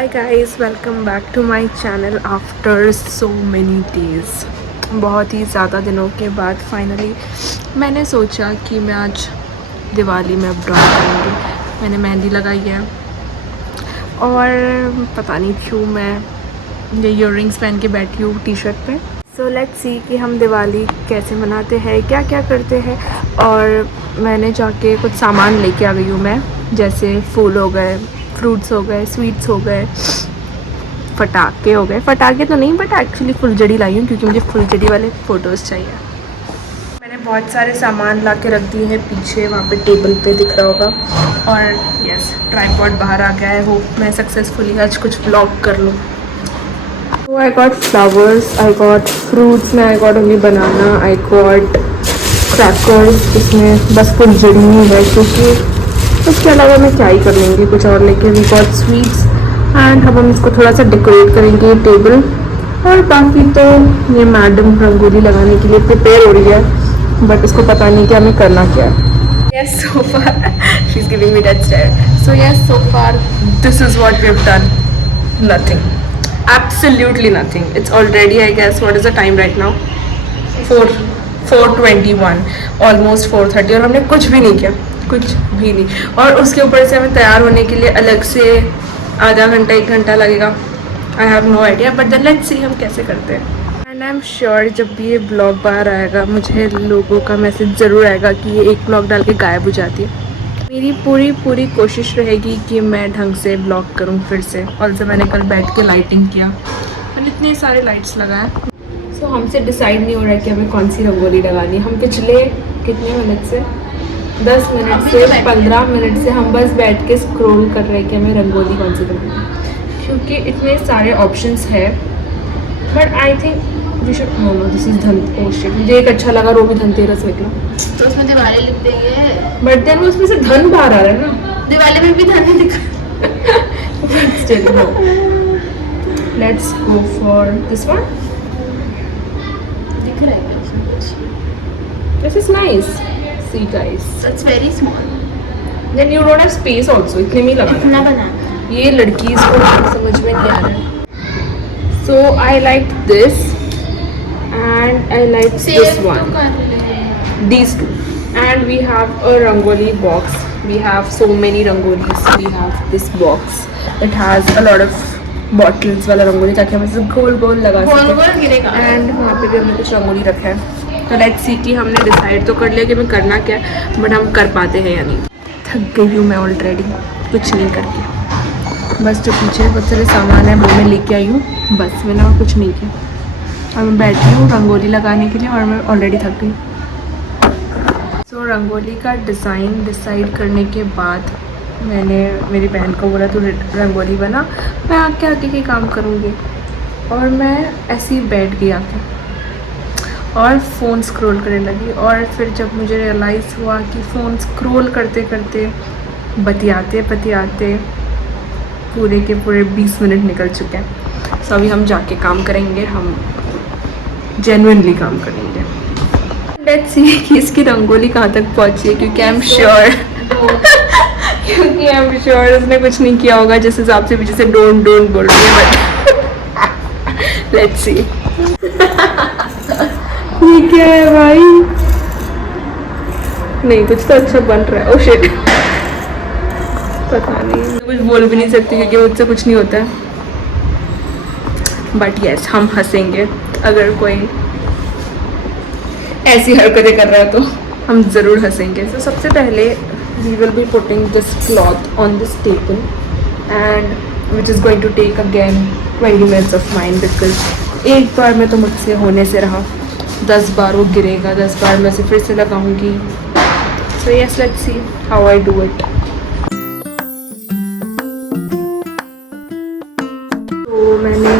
Hi guys, welcome back to my channel after so many days. बहुत ही ज़्यादा दिनों के बाद फाइनली मैंने सोचा कि मैं आज दिवाली में अब ड्रॉइंग करूँगी। मैंने मेहंदी लगाई है और पता नहीं क्यों मैं ये ईयररिंग्स पहन के बैठी हूँ टी शर्ट पे। सो लेट्स सी कि हम दिवाली कैसे मनाते हैं, क्या क्या करते हैं। और मैंने जाके कुछ सामान लेके आ गई हूँ मैं, जैसे फूल हो गए, फ्रूट्स हो गए, स्वीट्स हो गए, पटाखे हो गए। पटाखे तो नहीं बट एक्चुअली फुलझड़ी लाई हूँ क्योंकि मुझे फुलझड़ी वाले फ़ोटोज़ चाहिए। मैंने बहुत सारे सामान ला के रख दिए हैं पीछे, वहाँ पे टेबल पे दिख रहा होगा। और यस, ट्राइपॉड बाहर आ गया है। होप मैं सक्सेसफुली आज कुछ ब्लॉग कर लूँ। So I got flowers, I got fruits में I got only banana, I got crackers, इसमें बस फुलझड़ी ही है क्योंकि उसके अलावा मैं क्या ही कर लूँगी कुछ और लेके। वी गॉट स्वीट्स एंड अब हम इसको थोड़ा सा डेकोरेट करेंगे टेबल। और बाकी तो ये मैडम रंगोली लगाने के लिए प्रिपेयर हो रही है बट उसको पता नहीं कि हमें करना क्या है। Yes, so far she's giving me that stare. So yes, so far this is what we have done. Nothing. Absolutely nothing. It's already, I guess, what is the time right now? 4:21, almost 4:30 और हमने कुछ भी नहीं किया, कुछ भी नहीं। और उसके ऊपर से हमें तैयार होने के लिए अलग से आधा घंटा 1 घंटा लगेगा। I have no idea but then let's see हम कैसे करते हैं। एंड आई एम श्योर जब भी ये ब्लॉग बाहर आएगा मुझे लोगों का मैसेज ज़रूर आएगा कि ये एक ब्लॉग डाल के गायब हो जाती है। मेरी पूरी कोशिश रहेगी कि मैं ढंग से ब्लॉग करूं फिर से। और जब मैंने कल बैठ के लाइटिंग किया, मैंने इतने सारे लाइट्स लगाए। सो हमसे डिसाइड नहीं हो रहा है कि हमें कौन सी रंगोली लगानी है। हम पिछले कितने मिनट से 10 मिनट से 15 मिनट से हम बस बैठ के स्क्रॉल कर रहे हैं कि हमें रंगोली कौन सी करनी है, क्योंकि इतने सारे ऑप्शंस है। But I think we should know this is मुझे एक अच्छा लगा, वो भी धनतेरस निकला तो उसमें दिवाली लिख देंगे। बट देन उसमें से धन बाहर आ रहा है ना, दिवाली में भी धन नहीं दिखा। Still no. Let's go for this one. दिख रहा है इसमें कुछ? This is nice. See guys. That's very small. Then you don't have space also. इतने में ही लगाना। इतना बनाना। ये लड़की इसको समझ में नहीं आ रहा है। So I liked this and I liked this one. These two. And we have a rangoli box. We have so many rangolis. We have this box. It has a lot of bottles वाला रंगोली ताकि हम इसे गोल गोल लगा सकें। And वहाँ पे भी हमने कुछ रंगोली रखा है। तो लेट्स सी कि हमने डिसाइड तो कर लिया कि हमें करना क्या है बट हम कर पाते हैं या नहीं। थक गई हूँ मैं ऑलरेडी कुछ नहीं करके। बस जो पीछे बहुत सारे सामान है वो मैं लेके आई हूँ, बस मैंने और कुछ नहीं किया। और मैं बैठी हूँ रंगोली लगाने के लिए और मैं ऑलरेडी थक गई। सो रंगोली का डिज़ाइन डिसाइड करने के बाद मैंने मेरी बहन को बोला तू रंगोली बना, मैं आके आगे के काम करूँगी। और मैं ऐसे ही बैठ गई आके और फ़ोन स्क्रॉल करने लगी। और फिर जब मुझे रियलाइज़ हुआ कि फ़ोन स्क्रॉल करते करते बतियाते बतियाते पूरे के पूरे 20 मिनट निकल चुके हैं। सो अभी हम जाके काम करेंगे, हम जेन्युइनली काम करेंगे। लेट्स सी कि इसकी रंगोली कहाँ तक पहुँची है, क्योंकि आई एम श्योर उसने कुछ नहीं किया होगा जिस हिसाब से पीछे से डोंट बोल रही है। But let's see. ये क्या है भाई? नहीं, कुछ तो अच्छा बन रहा है। ओह शिट, पता नहीं, कुछ बोल भी नहीं सकती क्योंकि मुझसे कुछ नहीं होता है। बट यस, हम हंसेंगे अगर कोई ऐसी हरकतें कर रहा है तो हम ज़रूर हंसेंगे। तो सबसे पहले we will be putting this cloth on this table and which is going to take again 20 minutes of mind, because एक बार में तो मुझसे होने से रहा, 10 बार वो गिरेगा, 10 बार मैं उसे फिर से लगाऊंगी। So yes, let's see how I do it. तो मैंने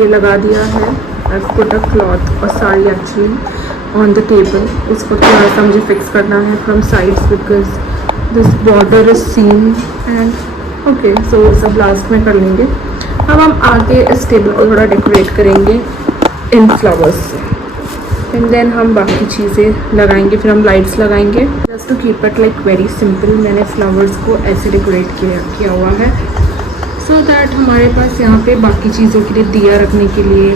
ये लगा दिया है, आई पुट अ क्लॉथ और sari actually on the table. इसको थोड़ा सा मुझे फिक्स करना है from sides because this border is seen and okay, so सब लास्ट में कर लेंगे। अब हम आगे इस टेबल को थोड़ा डेकोरेट करेंगे इन फ्लावर्स से एंड देन हम बाकी चीज़ें लगाएंगे, फिर हम लाइट्स लगाएंगे। Just to keep it like very simple मैंने फ्लावर्स को ऐसे डेकोरेट किया हुआ है। सो दैट हमारे पास यहाँ पे बाकी चीज़ों के लिए दिया रखने के लिए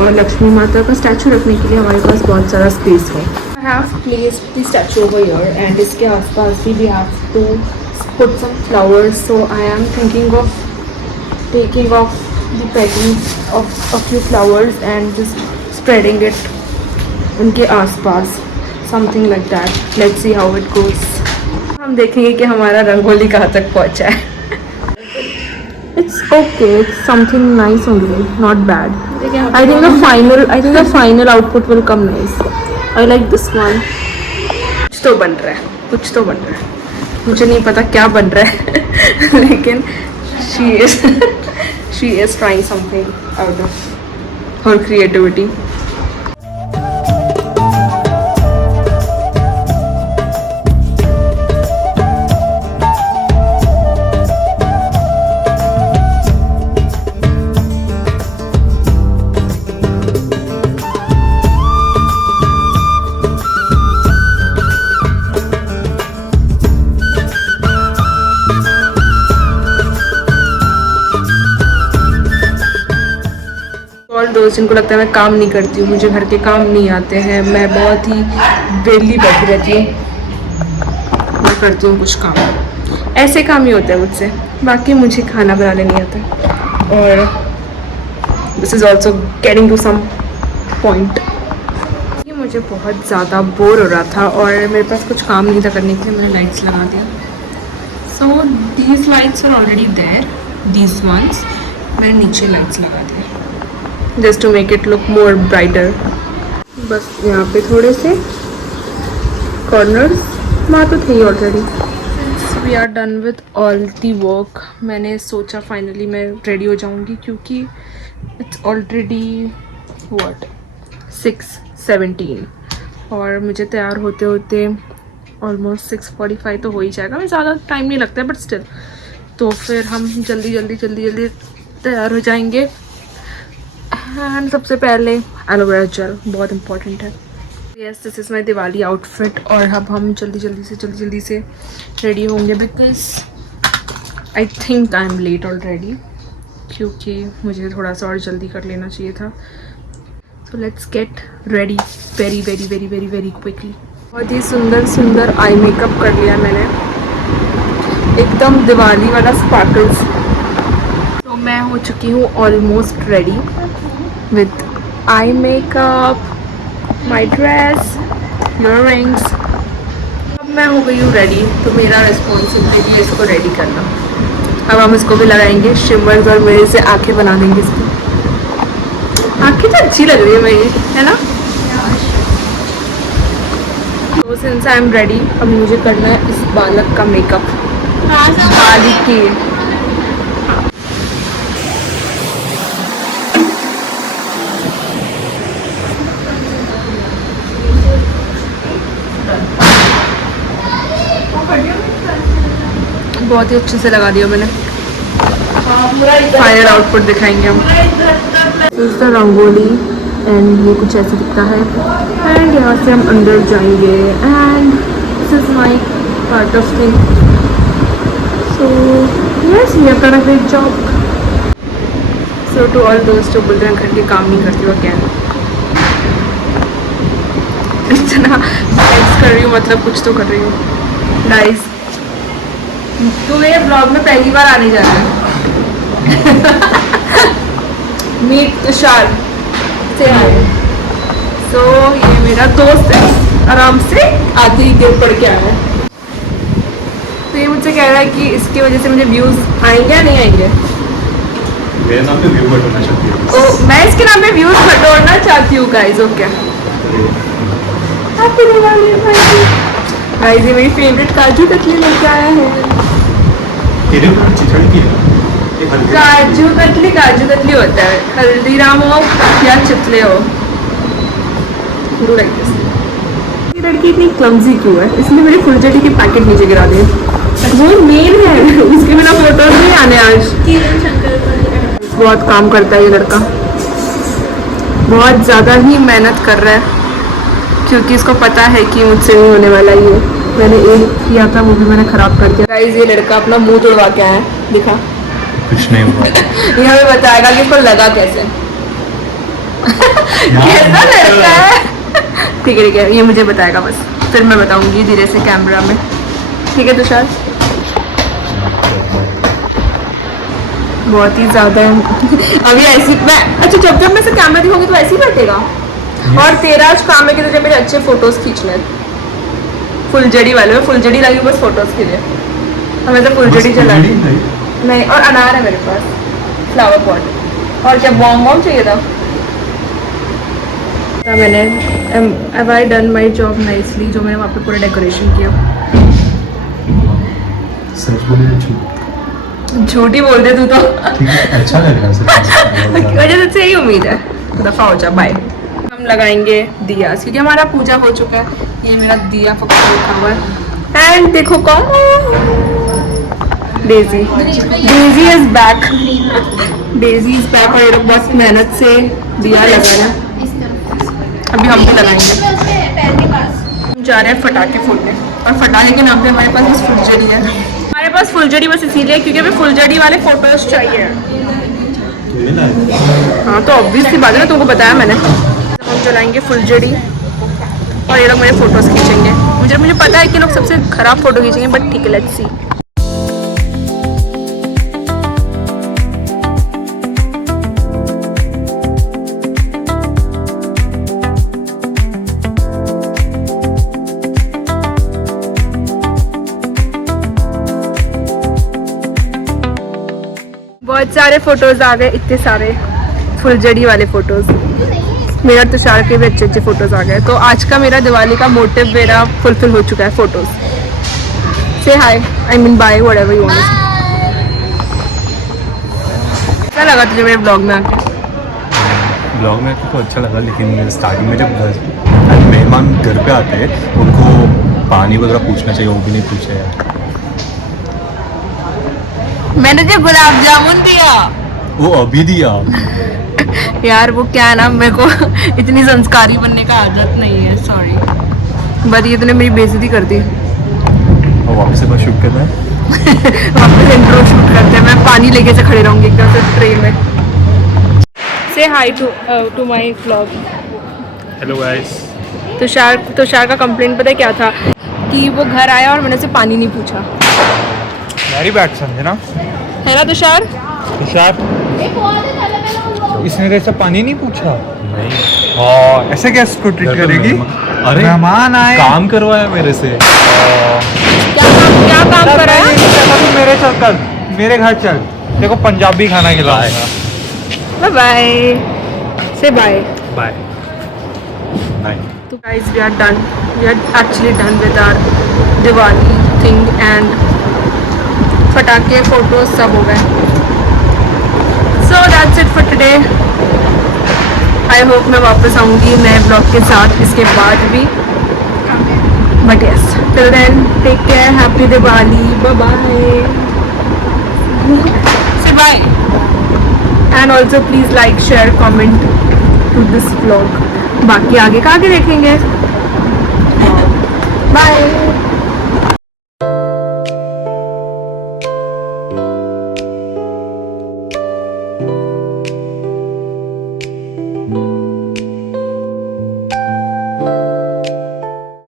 और लक्ष्मी माता का स्टैचू रखने के लिए हमारे पास बहुत सारा स्पेस है. I have placed the statue over here and इसके आसपास भी we have to put some flowers. So I am thinking of taking off the petals of a few flowers and just spreading it उनके आसपास, something like that. Let's see how it goes. हम देखेंगे कि हमारा रंगोली कहाँ तक पहुँचा है. It's okay. It's something nice only, not bad. I think the final output will come nice. I like this one. कुछ तो बन रहा है. मुझे नहीं पता क्या बन रहा है लेकिन she is trying something out of her creativity. और दोस्त जिनको लगता है मैं काम नहीं करती हूँ, मुझे घर के काम नहीं आते हैं, मैं बहुत ही बेली बैठी रहती हूँ, मैं करती हूँ कुछ काम, ऐसे काम ही होते हैं मुझसे. बाकी मुझे खाना बनाने नहीं आता. और this is also getting to some point. ये मुझे बहुत ज़्यादा बोर हो रहा था और मेरे पास कुछ काम नहीं था करने के लिए, मैंने लाइट्स लगा दिया. So these lights are already there, these ones मैंने नीचे लाइट्स लगा दिया just to make it look more brighter. बस यहाँ पे थोड़े से corners वहाँ तो थे already. Since we are done with all the work, मैंने सोचा finally मैं ready हो जाऊँगी क्योंकि it's already what 6:17 और मुझे तैयार होते होते almost 6:45 तो हो ही जाएगा. मैं ज़्यादा टाइम नहीं लगता है but still. तो फिर हम जल्दी तैयार हो जाएंगे. एंड सबसे पहले एलोवेरा जेल बहुत इम्पॉर्टेंट है. Yes, this is my Diwali outfit. और अब हम जल्दी से रेडी होंगे because I think I am late already क्योंकि मुझे थोड़ा सा और जल्दी कर लेना चाहिए था. So let's get ready very quickly. बहुत ही सुंदर आई मेकअप कर लिया मैंने, एकदम दिवाली वाला स्पार्कल्स. तो मैं हो चुकी हूँ almost ready with eye makeup, my dress, earrings. अब मैं हो गई हूँ रेडी, तो मेरा रिस्पॉन्सिबिलिटी है इसको रेडी करना. अब हम इसको भी लगाएंगे शिमर्स और मेरे से आंखें बना देंगे इसकी. आंखें तो अच्छी लग रही है मेरी, है ना? तो सिंस आई एम रेडी, अब मुझे करना है इस बालक का मेकअप. बालिक की बहुत ही अच्छे से लगा दिया मैंने. फाइनल आउटपुट दिखाएंगे हम. इस द रंगोली एंड ये कुछ ऐसे दिखता है. एंड यहाँ से हम अंदर जाएंगे and this is my part of thing. So yes, we have done a great job. So to all दोस्त जो बोलते हैं घर के काम नहीं करती हो, क्या इतना एक्स कर रही हूँ, मतलब कुछ तो कर रही हूँ. गाइस, तो मेरे ब्लॉग में पहली बार आने जा रहा है. मीट तुषार से आए. सो ये मेरा दोस्त है, आराम से आते ही देर पड़ के आया है. तो ये मुझसे कह रहा है कि इसकी वजह से मुझे व्यूज आएंगे या नहीं आएंगे. मेरे नाम पे व्यू बटोरना चाहती हूँ. तो मैं इसके नाम पे व्यूज बटोरना चाहती हूँ guys. Okay, happy Diwali guys. ये मेरी फेवरेट काजू कतली लेके आया है. तेरे ऊपर चिथड़ी की है. काजू कतली होता है, हल्दीराम हो या चितले हो. ये लड़की इतनी क्लमजी क्यों है? इसने मेरे फुलझड़ी के पैकेट नीचे गिरा दिए. वो मेन है, उसके बिना फोटोज नहीं आने आज. बहुत काम करता है ये लड़का, बहुत ज़्यादा ही मेहनत कर रहा है क्योंकि इसको पता है कि मुझसे नहीं होने वाला ये. मैंने एक किया था, वो भी मैंने ख़राब कर दिया. गाइस, ये लड़का अपना मुंह तोड़वा के आया है. दिखा, कुछ नहीं हुआ ये हमें बताएगा कि इसको लगा कैसे। कैसा लड़का है। ठीक है ये मुझे बताएगा बस, फिर मैं बताऊंगी धीरे से कैमरा में। ठीक है तुषार, बहुत ही ज़्यादा अभी ऐसी मैं अच्छा जब मैं से कैमरा दिखाऊंगी तो ऐसे ही बैठेगा। और तेरा आज काम है कि तुझे मेरे अच्छे फोटोज खींचने हैं। फुलझड़ी वाले में फुलझड़ी लगी बस फोटोज के लिए, हमें तो फुलझड़ी चला नहीं। और अनार है मेरे पास, फ्लावर पॉट। और क्या बॉम बॉम चाहिए था। मैंने have I done my job nicely, जो मैंने वहाँ पे पूरा डेकोरेशन किया। सच बोले झूठ झूठी बोल दे तू तो। ठीक है अच्छा लग रहा है सच वजह से यही उम्मीद है। दफा हो जा, बाय। हम लगाएंगे दिया क्योंकि हमारा पूजा हो चुका है। ये मेरा दिया पकड़ रखा हुआ है। एंड देखो कौन, Daisy. Daisy is back. Daisy is back और ये लोग बहुत मेहनत से दिया लगा रहे हैं। अभी हम भी लगाएंगे। हम जा रहे हैं फटाके फोड़ने, और फटाके के नाम पे हमारे पास बस फुलझड़ी है। हमारे पास फुलझड़ी बस इसीलिए क्योंकि हमें फुलझड़ी वाले फोटोज चाहिए। हाँ तो ऑब्वियस सी बात है ना, तुमको बताया मैंने। हम चलाएंगे फुलझड़ी और ये लोग मेरे फोटोज खींचेंगे। मुझे पता है कि लोग सबसे खराब फोटो खींचेंगे, बट ठीक है, लेट्स सी। बहुत सारे फोटोज आ गए, इतने सारे फुलझड़ी वाले फोटोज। मेरा तुषार के भी अच्छे अच्छे फोटोज आ गए। तो आज का मेरा दिवाली का मोटिव मेरा फुलफिल हो चुका है, फोटोज। से hi, I mean bye, whatever you want. क्या लगा तुझे मेरे ब्लॉग में आके? ब्लॉग में तो अच्छा लगा, लेकिन स्टार्टिंग में जब मेहमान घर पे आते हैं उनको पानी वगैरह पूछना चाहिए, वो भी नहीं पूछे यार। मैंने जो गुलाब जामुन दिया वो अभी दिया यार, वो क्या है ना, मेरे को इतनी संस्कारी बनने का आदत नहीं है, सॉरी। बट ये तूने मेरी बेइज्जती कर दी। और वापस से बस शूट करना है। वापस इंट्रो शूट करते हैं। मैं पानी लेके से खड़े रहूंगी एकदम से ट्रे में। से hi to my vlog. Hello guys. Tushar का कंप्लेंट पता है क्या था, कि वो घर आया और मैंने उसे पानी नहीं पूछा। वेरी बैड समझे ना है ना तुषार? तुषार, इसने तेरे से पानी नहीं पूछा। नहीं हाँ, ऐसे कैसे इसको ट्रीट करेगी? अरे मेहमान आए, काम करवाया मेरे से। क्या काम कर रहा है? तू मेरे चल, कल मेरे घर चल, देखो पंजाबी खाना खिलाऊंगा। बाय से bye bye bye. So guys, we are done. We are actually done with our Diwali thing and फटाके फोटोज सब हो गए। So that's it for today. I hope मैं वापस आऊँगी नए ब्लॉग के साथ इसके बाद भी। But yes, till then, take care. Happy Diwali. Bye bye. Say bye. And also please like, share, comment to this vlog. बाकी आगे का आगे देखेंगे।